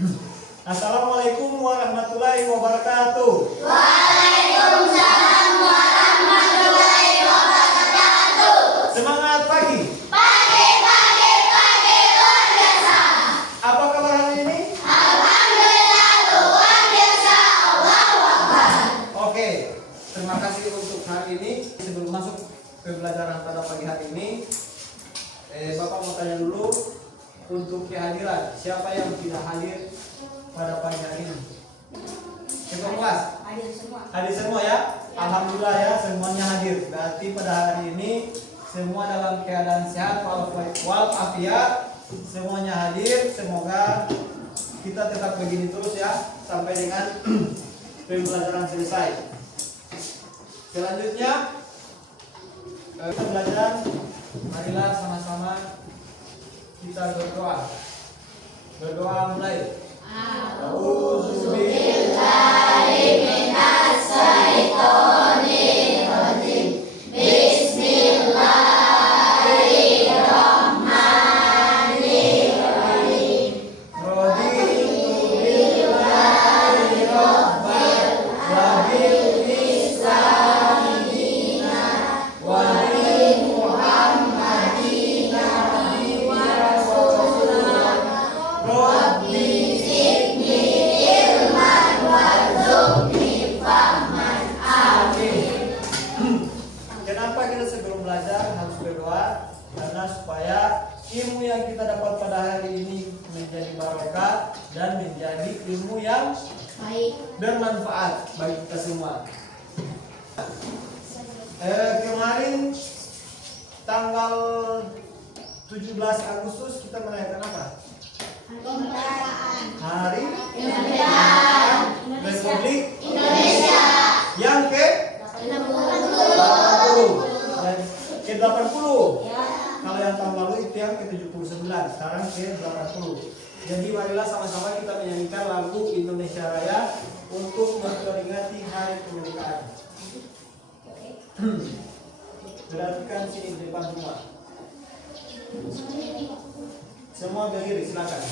Assalamualaikum warahmatullahi wabarakatuh. Waalaikumsalam warahmatullahi wabarakatuh. Semangat pagi. Pagi luar biasa. Apa kabar hari ini? Alhamdulillah luar biasa. Allahu Akbar. Oke, terima kasih untuk hari ini. Sebelum masuk ke pembelajaran pada pagi hari ini, Bapak mau tanya dulu untuk kehadiran. Siapa yang tidak hadir pada pagi hari ini? Ketua kelas? Hadir semua ya? Alhamdulillah ya, semuanya hadir. Berarti pada hari ini semua dalam keadaan sehat walafiat. Semuanya hadir. Semoga kita tetap begini terus ya sampai dengan pembelajaran selesai. Selanjutnya kita belajar. Marilah sama-sama kita berdoa. Berdoa mulai. A'udzubillahi minasyaitonirrajim. Bismillahirrahmanirrahim. Raditu billahi rabban wa bil islami dinan wa bi Muhammadin nabiyyan wa rasulan. Rabbi Zidni ilman warzuqni fahman. amin. Kenapa kita sebelum belajar harus berdoa? Karena supaya ilmu yang kita dapat pada hari ini menjadi barokah dan menjadi ilmu yang Baik. bermanfaat bagi kita semua. Kemarin tanggal 17 Agustus kita merayakan apa? Hari Kemerdekaan Republik Indonesia yang ke 80 dan ke 80. Kalau yang tahun lalu itu yang ke 79, sekarang ke 80. Jadi marilah sama-sama kita menyanyikan lagu Indonesia Raya untuk memperingati hari kemerdekaan. Perhatikan sini di depan semua. Semua berdiri, silakan.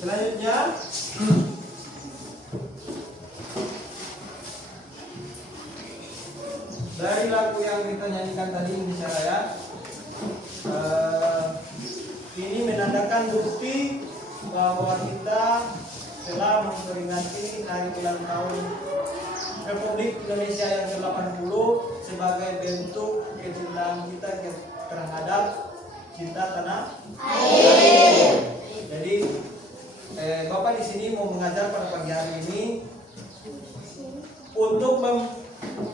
Selanjutnya dari lagu yang kita nyanyikan tadi Indonesia Raya, ini menandakan bukti bahwa kita telah memperingati hari ulang tahun Republik Indonesia yang ke-80 sebagai bentuk kecintaan kita terhadap cinta tanah air. Jadi Bapak di sini mau mengajar pada pagi hari ini untuk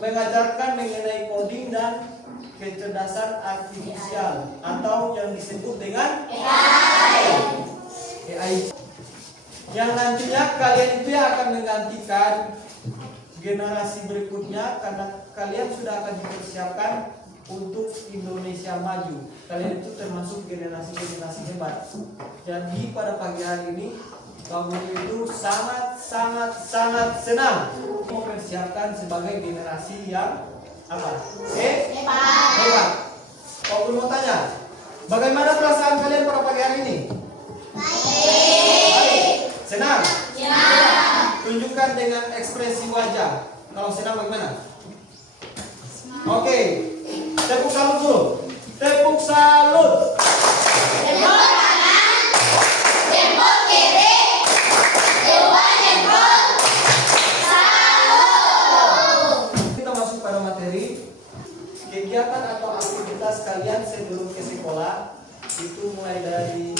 mengajarkan mengenai coding dan kecerdasan artifisial atau yang disebut dengan AI. Yang nantinya kalian itu yang akan menggantikan generasi berikutnya karena kalian sudah akan dipersiapkan untuk Indonesia maju. Kalian itu termasuk generasi-generasi hebat. Jadi pada pagi hari ini kamu itu sangat senang mempersiapkan sebagai generasi yang apa? Hebat. Aku mau tanya, bagaimana perasaan kalian pada pagi hari ini? Baik. Senang? Tunjukkan dengan ekspresi wajah. Kalau senang bagaimana? Oke. Tepuk salut dulu. Tepuk salut. Jempol kanan, jempol kiri, dua jempol. Salut. Kita masuk pada materi. Kegiatan atau aktivitas kalian sebelum ke sekolah itu mulai dari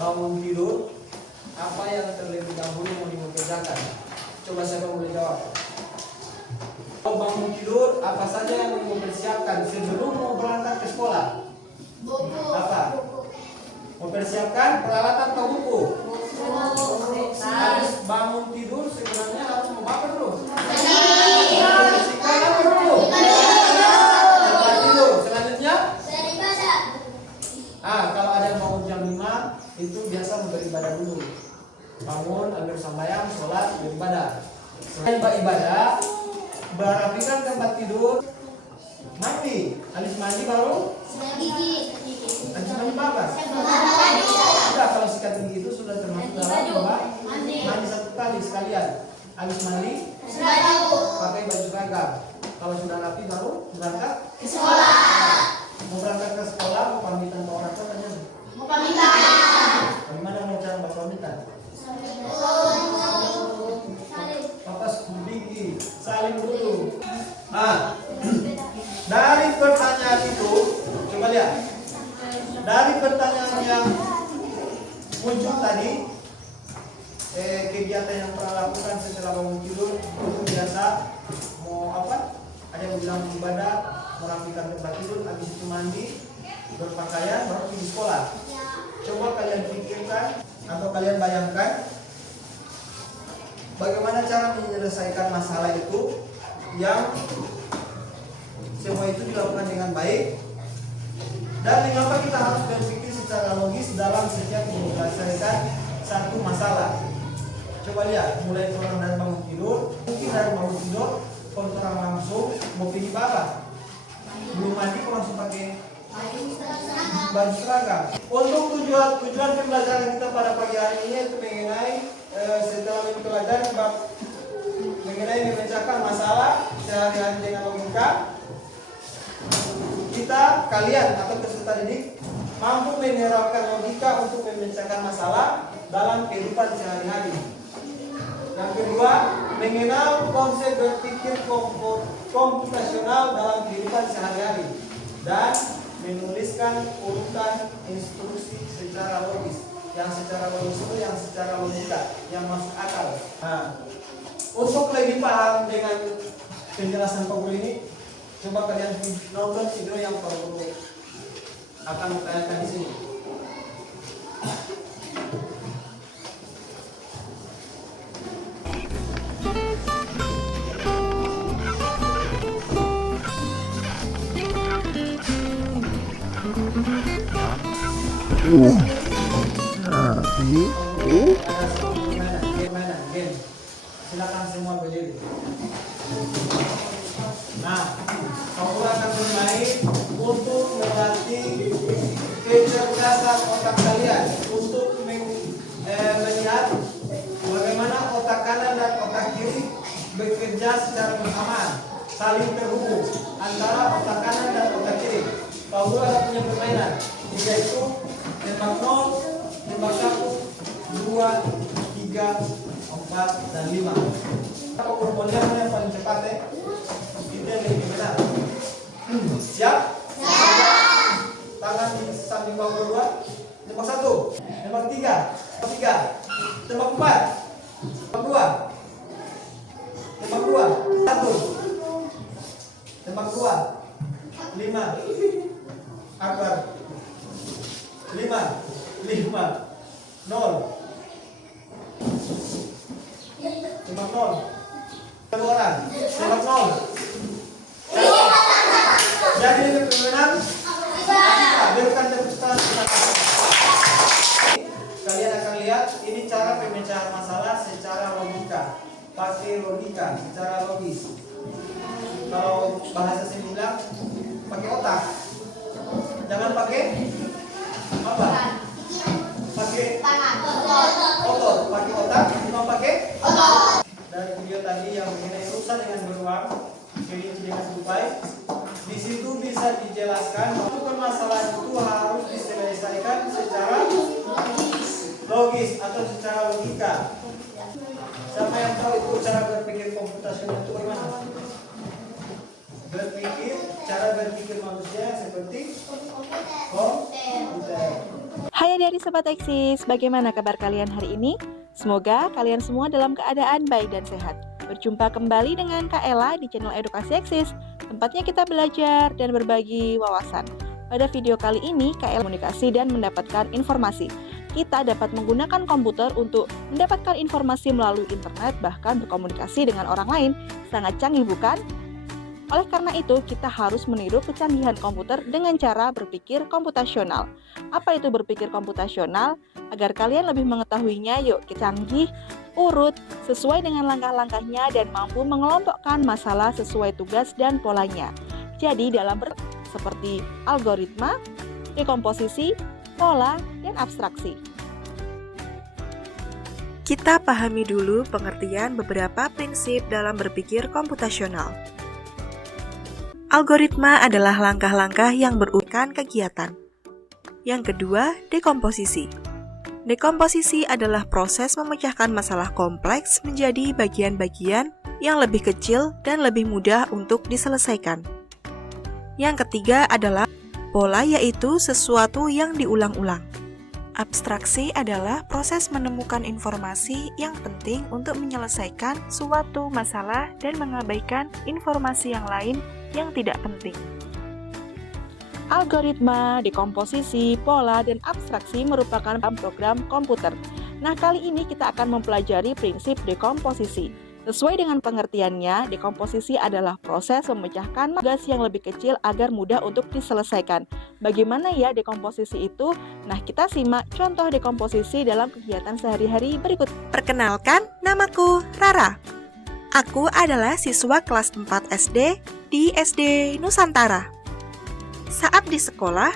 bangun tidur. Apa yang terlebih dahulu mau dikerjakan? Coba siapa boleh jawab? Kalau bangun tidur, apa saja yang mau dipersiapkan sebelum mau berangkat ke sekolah? Buku. Apa? Mempersiapkan peralatan atau buku? Habis bangun tidur sebenarnya harus mau apa dulu? Membersihkan apa dulu? Tempat tidur. Selanjutnya? Kalau ada yang bangun jam 5 itu biasa beribadah dulu. Bangun, ambil sembahyang, sholat, beribadah. Selain beribadah, merapikan tempat tidur, mandi. Habis mandi baru? Habis mandi apa? Sudah, kalau sikat gigi itu sudah termasuk dalam mandi satu kali sekalian. Habis mandi, pakai baju seragam. Kalau sudah rapi baru berangkat ke sekolah. Mau berangkat ke sekolah, mau pamitan ke orang tua tanya. Mau pamitan. Bagaimana mau cara pamitan? Papas gigi, saling dulu. Dari pertanyaan itu, coba lihat. Dari pertanyaan yang muncul tadi, kegiatan yang pernah lakukan setelah bangun tidur itu biasa mau apa? Ada yang bilang ibadah, merapikan tempat tidur, habis itu mandi, berpakaian, baru pergi sekolah. Coba kalian pikirkan atau kalian bayangkan bagaimana cara menyelesaikan masalah itu yang semua itu dilakukan dengan baik, dan mengapa kita harus berpikir secara logis dalam setiap menyelesaikan satu masalah. Coba lihat, mulai orang dari bangun tidur, mungkin dari bangun tidur orang langsung mau pergi apa? Belum mandi kok langsung pakai baju seragam. Untuk tujuan pembelajaran kita pada pagi hari ini itu mengenai setelah mempelajari bab mengenai memecahkan masalah sehari-hari dengan logika, kalian atau peserta didik mampu menerapkan logika untuk memecahkan masalah dalam kehidupan sehari-hari. Yang kedua, mengenal konsep berpikir komputasional dalam kehidupan sehari-hari dan menuliskan urutan instruksi secara logis. Yang secara logis itu yang secara logika, yang masuk akal. Untuk lebih paham dengan penjelasan Pak Guru ini, coba kalian nonton video yang Pak Guru akan menayangkan di sini. Silakan semua berdiri. Nah, kamu akan bermain untuk melatih kecerdasan otak kalian untuk melihat bagaimana otak kanan dan otak kiri bekerja secara bersamaan, saling terhubung antara otak kanan dan otak kiri. Kamu ada punya permainan, yaitu tembak 0, tembak 1, 2, 3, 4, dan 5. Apa perempuannya mana yang paling cepat itu yang lebih benar. Siap? Siap. Tangan di samping bawah berdua. Tembak 1, tembak 3, tembak 4, tembak 2, nol. Satu orang. Tembak nol. Jadi ini permainan. Berikan tepuk tangan. Kalian akan lihat ini cara pemecahan masalah secara logika. Pakai logika, secara logis. Kalau bahasa saya bilang pakai otak. Jangan pakai apa? Pakai otot, pakai otak, bukan pakai otot. Dari video tadi yang mengenai urusan dengan beruang, ini dengan baik. Di situ bisa dijelaskan bahwa permasalahan itu harus diselesaikan secara logis atau secara logika. Siapa yang tahu itu cara berpikir komputasional itu bagaimana? Cara berpikir manusia seperti komputer. Hai dari Sobat Eksis, bagaimana kabar kalian hari ini? Semoga kalian semua dalam keadaan baik dan sehat. Berjumpa kembali dengan Kak Ella di channel Edukasi Eksis, tempatnya kita belajar dan berbagi wawasan. Pada video kali ini, Kak Ella komunikasi dan mendapatkan informasi. Kita dapat menggunakan komputer untuk mendapatkan informasi melalui internet, bahkan berkomunikasi dengan orang lain. Sangat canggih bukan? Oleh karena itu, kita harus meniru kecanggihan komputer dengan cara berpikir komputasional. Apa itu berpikir komputasional? Agar kalian lebih mengetahuinya, yuk kita canggih, urut, sesuai dengan langkah-langkahnya dan mampu mengelompokkan masalah sesuai tugas dan polanya. Jadi dalam seperti algoritma, dekomposisi, pola, dan abstraksi. Kita pahami dulu pengertian beberapa prinsip dalam berpikir komputasional. Algoritma adalah langkah-langkah yang berurutan kegiatan. Yang kedua, dekomposisi. Dekomposisi adalah proses memecahkan masalah kompleks menjadi bagian-bagian yang lebih kecil dan lebih mudah untuk diselesaikan. Yang ketiga adalah pola, yaitu sesuatu yang diulang-ulang. Abstraksi adalah proses menemukan informasi yang penting untuk menyelesaikan suatu masalah dan mengabaikan informasi yang lain yang tidak penting. Algoritma, dekomposisi, pola, dan abstraksi merupakan program komputer. Nah, kali ini kita akan mempelajari prinsip dekomposisi. Sesuai dengan pengertiannya, dekomposisi adalah proses memecahkan tugas yang lebih kecil agar mudah untuk diselesaikan. Bagaimana ya dekomposisi itu? Nah, kita simak contoh dekomposisi dalam kegiatan sehari-hari berikut. Perkenalkan, namaku Rara. Aku adalah siswa kelas 4 SD di SD Nusantara. Saat di sekolah,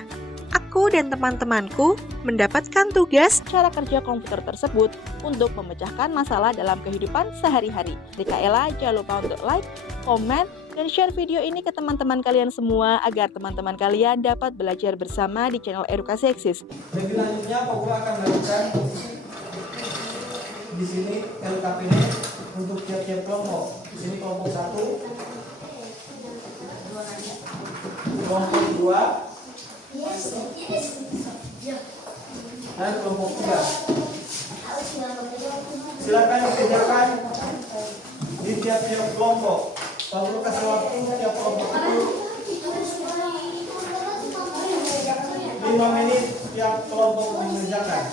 aku dan teman-temanku mendapatkan tugas cara kerja komputer tersebut untuk memecahkan masalah dalam kehidupan sehari-hari. Di Kak Ella, jangan lupa untuk like, komen, dan share video ini ke teman-teman kalian semua agar teman-teman kalian dapat belajar bersama di channel Edukasi Eksis. Lebih lanjutnya, Pak Guru akan melakukan di sini LKPD untuk tiap-tiap kelompok. Di sini kelompok 1, kelompok 2, dan kelompok 3. Silakan dikerjakan di tiap-tiap kelompok. Pak Guru kasih waktu tiap kelompok itu 5 menit tiap kelompok mengerjakan.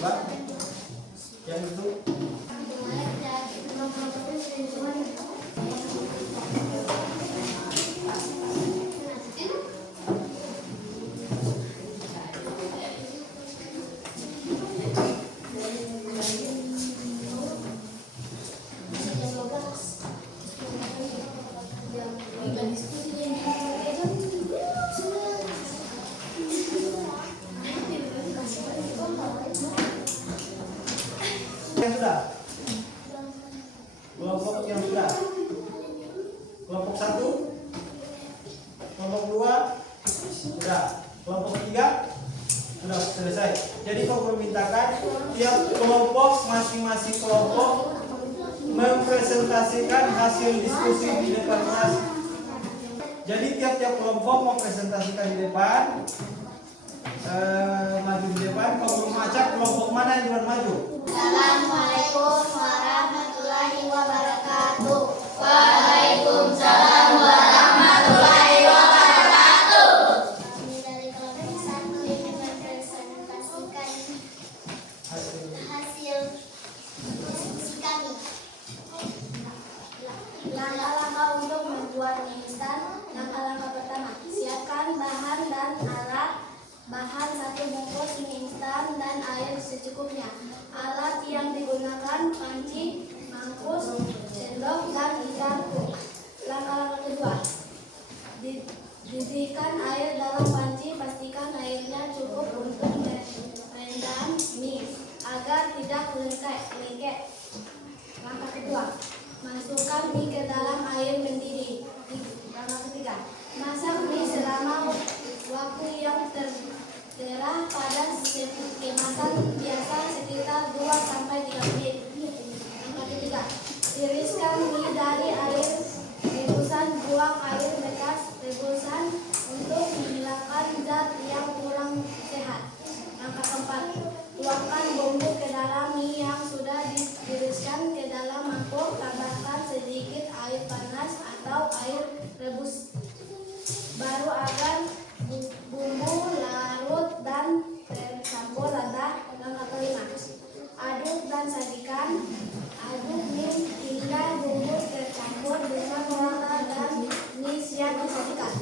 Mbak, yang itu yang sudah. Kelompok yang sudah. Kelompok 1, kelompok 2 sudah. Kelompok 3 sudah selesai. Jadi kau memintakan tiap kelompok, masing-masing kelompok mempresentasikan hasil diskusi di depan kelas. Jadi tiap-tiap kelompok mempresentasikan di depan, maju di depan. Kau mengajak kelompok mana yang duluan maju? Assalamualaikum warahmatullahi kami. Langkah-langkah untuk membuat mie instan. Langkah-langkah pertama, siapkan bahan dan alat. Bahan 1 bungkus mie instan dan air secukupnya. Alat yang digunakan panci, mangkuk, sendok, dan garpu. Langkah-langkah kedua, didihkan air dalam panci. Pastikan airnya cukup untuk merendam mie agar tidak lengket. Langkah kedua, masukkan mie ke dalam air mendidih. Langkah ketiga, masak mie selama waktu yang tertera pada kemasan biasa sekitar 2-3 menit. Langkah ketiga, tiriskan mie dari air rebusan, buang air bekas rebusan untuk menghilangkan zat yang kurang sehat. Langkah keempat, tuangkan bumbu ke dalam mie yang sudah ditiriskan ke dalam mangkuk. Tambahkan sedikit air panas atau air rebus baru agar bumbu larut dan tercampur rata. Langkah kelima, aduk dan sajikan. Aduk mie hingga bumbu tercampur dengan rata dan mie siap disajikan.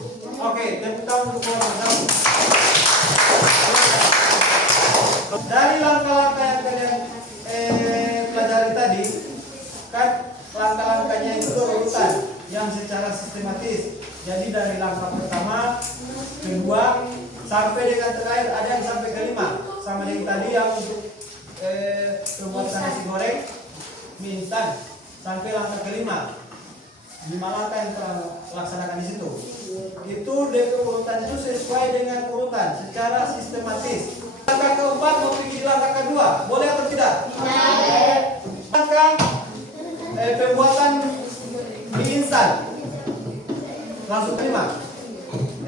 Oke, tepuk tangan untuk keluarga. Dari langkah-langkah yang kalian pelajari tadi, kan langkah-langkahnya itu berurutan yang secara sistematis. Jadi dari langkah pertama, kedua, sampai dengan terakhir ada yang sampai kelima. Sama dengan tadi yang untuk pembuatan nasi goreng mie instan sampai langkah kelima. 5 langkah yang terlaksanakan di situ. Itu DP urutan itu sesuai dengan urutan secara sistematis. Langkah keempat mau pergi di langkah kedua, boleh atau tidak? Langkah pembuatan mie instan. Langsung terima.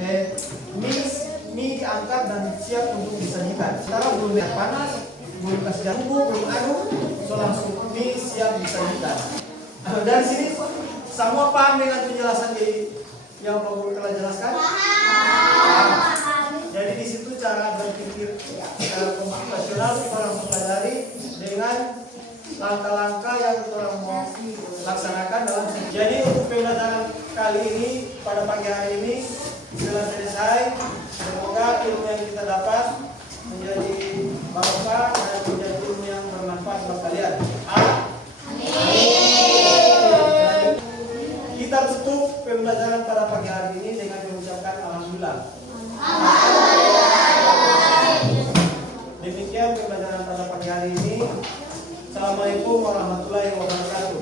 Mie diangkat dan siap untuk disajikan. Sekarang belum lihat panas, belum kasih bumbu, belum aduk, so langsung mie siap disajikan. Dari sini semua paham dengan penjelasan yang Pak Guru telah jelaskan? Jadi di situ cara berpikir secara komputasional kita harus mempelajari dengan langkah-langkah yang kita mau laksanakan dalam. Jadi untuk pembelajaran kali ini pada pagi hari ini sudah selesai. Semoga ilmu yang kita dapat menjadi barokah dan menjadi ilmu yang bermanfaat buat kalian. Kita tutup pembelajaran pada pagi hari ini dengan mengucapkan alhamdulillah. Demikian pembelajaran pada pagi hari ini. Assalamualaikum warahmatullahi wabarakatuh.